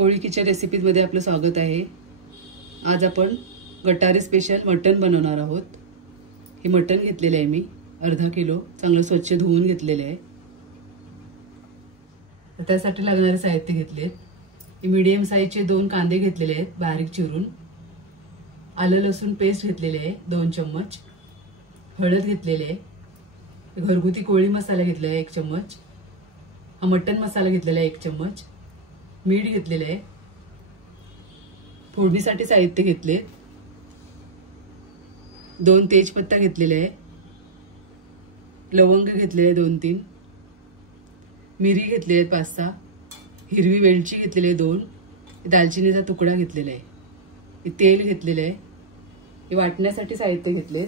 कोळी kitchen रेसिपीजमध्ये आपलं स्वागत आहे। आज आपण गटारी स्पेशल मटण बनवणार आहोत। हे मटण घेतलेले आहे मी अर्धा किलो, चांगलं स्वच्छ धुवून घेतलेले आहे। त्यासाठी लागणारे साहित्य घेतले। मीडियम साइजचे 2 कांदे घेतलेले आहेत बारीक चिरून। आलं लसूण पेस्ट घेतलेले आहे 2 चम्मच। हळद घेतलेले आहे। घरगुती कोळी मसाला घेतला आहे 1 चम्मच। मटण मसाला घेतलेला आहे 1 चम्मच। मीठ घेतलेले आहे। फोडणीसाठी साहित्य घेतले 2 तेजपत्ता घेतलेले आहे। लवंग घेतलेले 2-3। मिरी घेतलेले 5-6। हिरवी वेलची घेतलेले 2। दालचिनीचा तुकडा घेतलेला आहे। तेल घेतलेले आहे। हे वाटण्यासाठी साहित्य घेतले।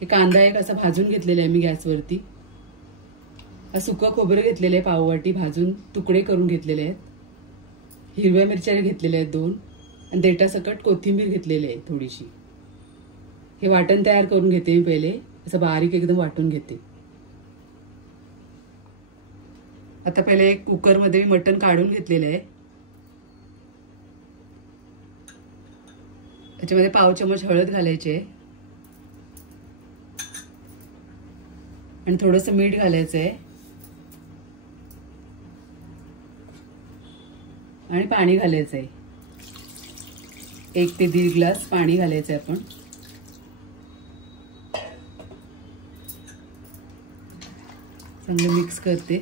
हे कांदा एक असा भाजून घेतलेला आहे मी गॅसवरती। सुकं खोबरं घेतलेले आहे पाववाटी भाजून तुकडे करून घेतलेले आहेत। हिरव्या मिरच्या घेतलेल्या आहेत 2 आणि देठासकट कोथिंबीर घेतलेली आहे थोडीशी। हे वाटण तयार करून घेते मी पहिले, असं बारीक एकदम वाटून घेते। आता पहिले एक कुकर मध्ये मी मटण काढून घेतलेले आहे। त्याच्यामध्ये पाव चमच हळद घालायची आहे आणि थोडंसं मीठ घालायचं आहे आणि पाणी घालायचं आहे। 1 ते 1.5 ग्लास पाणी घालायचं आहे आपण। चांगलं मिक्स करते।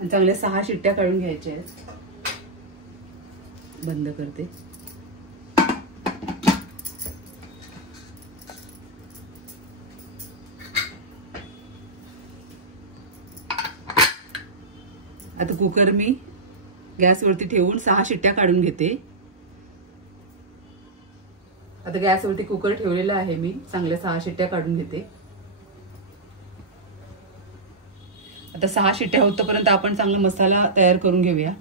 आणि चांगले 6 शिट्ट्या काढून घ्यायच्या आहेत। बंद करते। आता कुकर मी गॅसवरती ठेवून 6 शिट्ट्या काढून घेते। आता गॅसवरती कुकर ठेवलेला आहे मी, चांगल्या 6 शिट्ट्या काढून घेते। आता 6 शिट्ट्या होतपर्यंत आपण चांगला मसाला तयार करून घेऊया।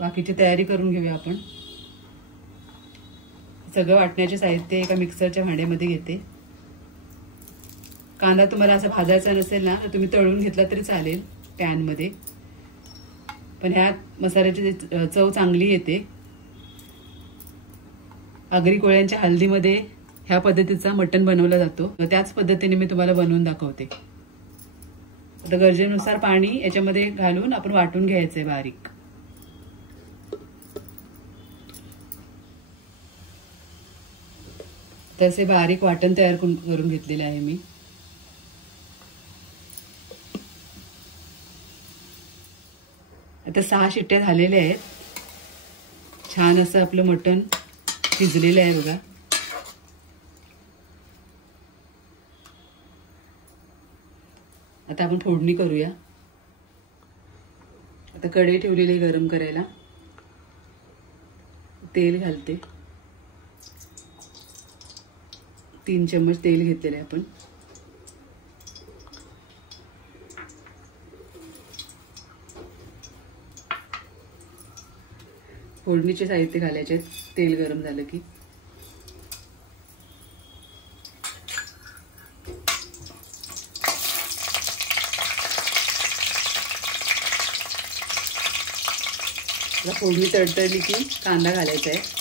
बाकीची तयारी करून घेऊया आपण। सगळं वाटण्याचे साहित्य एका मिक्सरच्या भांड्यामध्ये घेते। कांदा तुम्हाला असा भाजायचा नसेल ना तर तुम्ही तळून घेतला तरी चालेल पॅन मध्ये, पण ह्यात मसाल्याची चव चांगली येते। आगरी कोळ्यांच्या हल्दीमध्ये ह्या पद्धतीचा मटण बनवला जातो, त्याच पद्धतीने मी तुम्हाला बनवून दाखवते। आता गरजेनुसार पाणी याच्यामध्ये घालून आपण वाटून घ्यायचंय बारीक। तसे बारीक वाटण तयार करून घेतलेले आहे मी। आता 6 शिट्ट्या झालेल्या आहेत। छान असं आपलं मटण शिजलेलं आहे बघा। आता आपण फोडणी करूया। आता कढई ठेवलेली गरम करायला। तेल घालते। 3 चम्मच तेल घेतलेले आपण। फोडणीचे साहित्य घालायचे। तेल गरम झालं की फोडणी तडतडली की कांदा घालायचा आहे।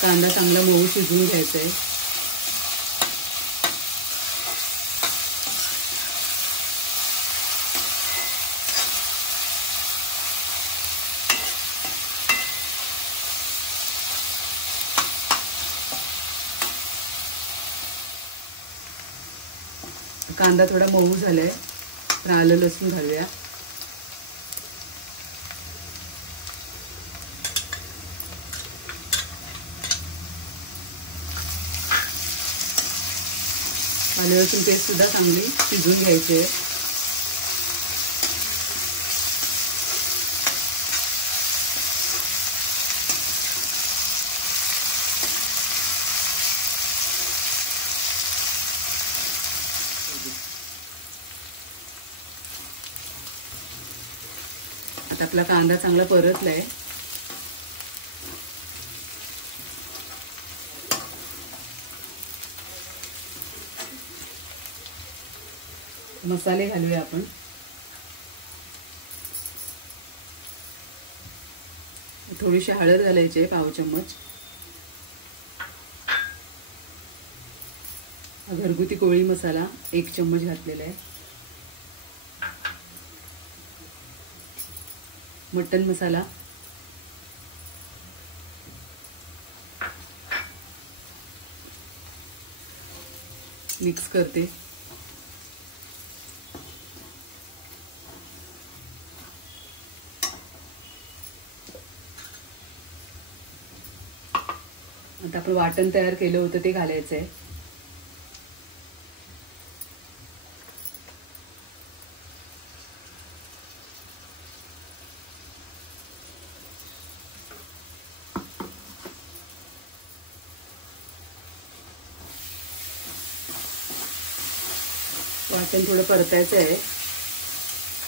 कांदा चांगला मऊ शिजवून घ्यायचा आहे। कांदा थोडा मऊ झालाय तर आलं लसूण घालूया। आलं लसूण पेस्ट सुद्धा चांगली शिजवून घ्यायची आहे। आता आपला कांदा चांगला परतलाय. मसाले घालूया आपण. थोडीशी हळद घालायची आहे, पाव चम्मच. घरगुती कोळी मसाला 1 चम्मच घातलेला आहे. मटन मसाला, मिक्स करते. आता आपण वाटण तयार केलं होतं ते घालायचं आहे. वाटण थोडं परतायचं आहे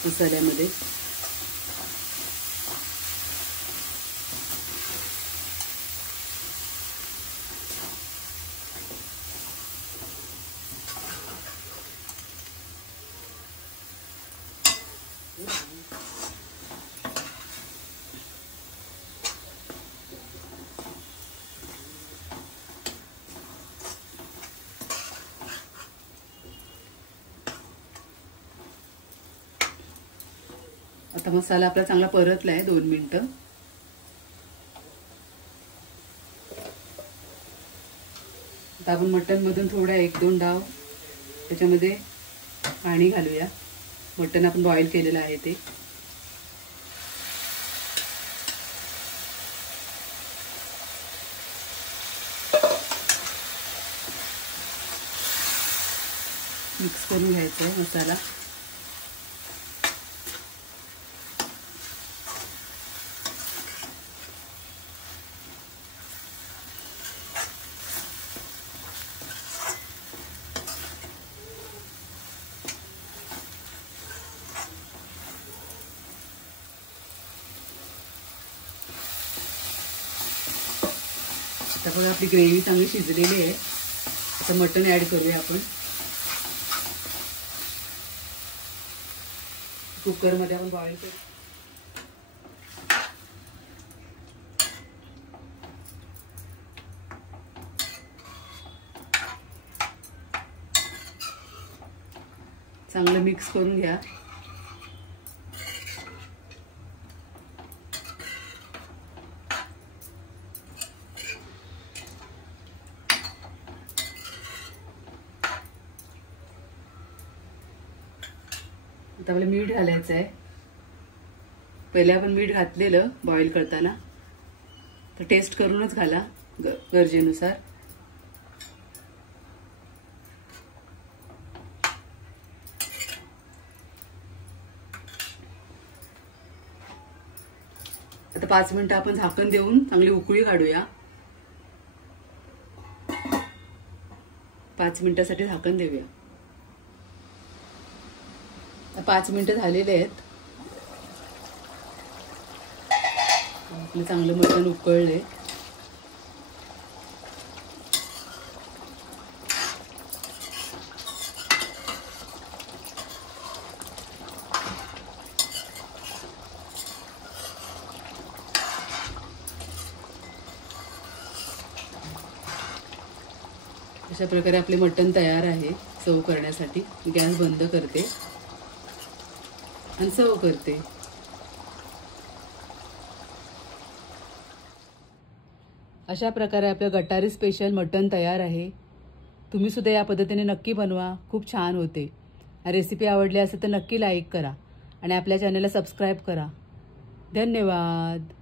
मसाल्यामध्ये. आता मसाला आपला चांगला परतलाय 2 मिनिटं. आता आपण मटन मधून थोडा 1-2 डाव त्याच्यामध्ये पाणी घालूया. मटन आपण बॉईल केलेलं आहे ते. मिक्स करून घ्यायचा आहे मसाला. आता बघा आपली ग्रेव्ही चांगली शिजलेली आहे. आता मटण ऍड करूया आपण. कुकर मध्ये आपण बॉईल करू. चांगलं मिक्स करून घ्या. आता आपल्याला मीठ घालायचं आहे. पहिले आपण मीठ घातलेलं बॉईल करताना, तर टेस्ट करूनच घाला गरजेनुसार. आता 5 मिनिटं आपण झाकण देऊन चांगली उकळी काढूया. 5 मिनिटासाठी झाकण देऊया. 5 मिनिटं झालेले आहेत. आपलं चांगलं मटण उकळले. अशा प्रकारे आपले मटण तयार आहे सर्व करण्यासाठी. गॅस बंद करते आणि सर्व करते. अशा प्रकारे आपलं गटारी स्पेशल मटण तयार आहे. तुम्ही सुद्धा या पद्धतीने नक्की बनवा, खूप छान होते. रेसिपी आवडली असेल तर नक्की लाईक करा आणि आपल्या चॅनलला सबस्क्राईब करा. धन्यवाद.